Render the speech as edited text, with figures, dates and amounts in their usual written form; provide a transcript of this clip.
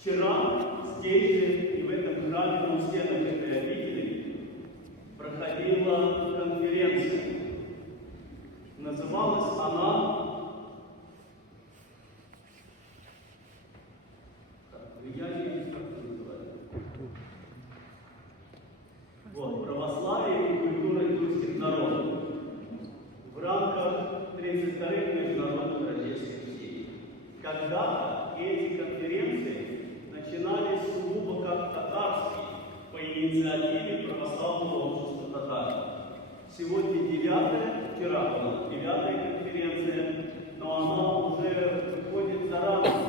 Вчера здесь же и в этом храме, на стенах этой обители, проходила конференция. Называлась она «Влияние», как это называется? Вот, «Православие и культура тюркских народов» в рамках 32-х международных рождественских чтений. Когда эти конференции начинались сугубо как татарские, по инициативе православного общества татар. Сегодня 9-я, вчера была 9-я конференция, но она уже выходит за рамки